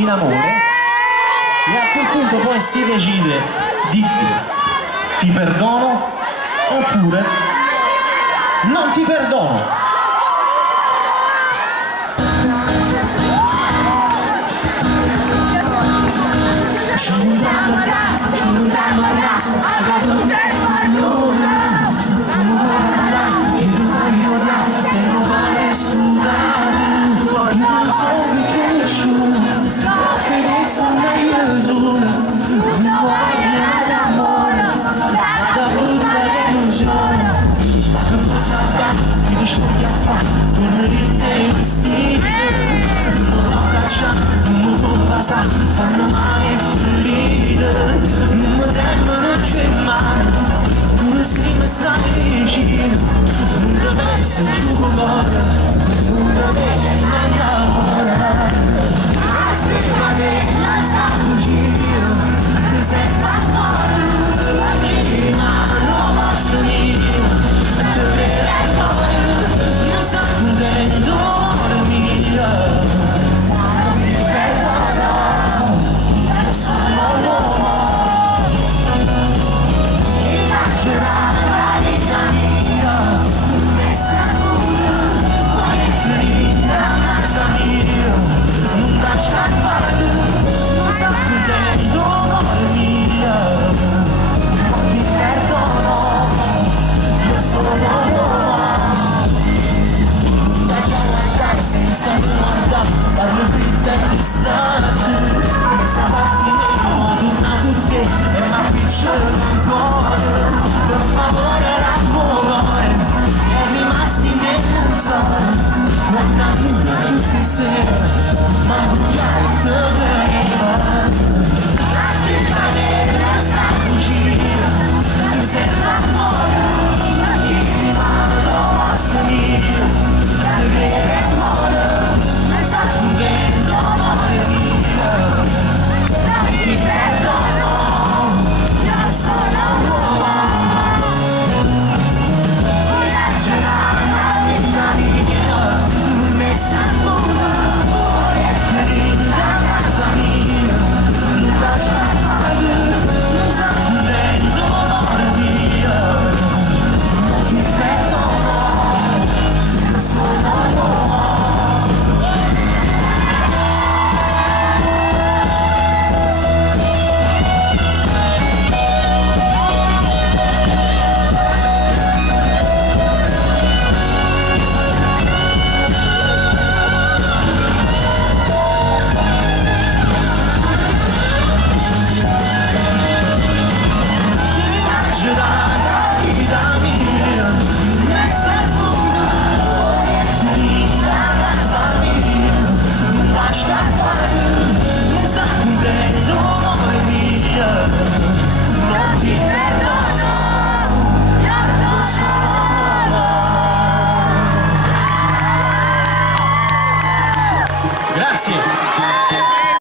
in amore e a quel punto poi si decide di ti perdono oppure non ti perdono. Fanno male e ferite, non mi tengono più in mano, pure se mi stai vicino, non ti penso più cuore, non ti vedo mai amore. Aspetta che non sta fuggendo, ti sei fatto che non posso dire, ti vedo poi, non sto chiudendo l'amore mio. Senza guardare dalle vite distanti, senza farti meno di una burghè e una piccola cuore, per favore l'amore è rimasto in canzone, non da nulla tutte sere, ma bruciare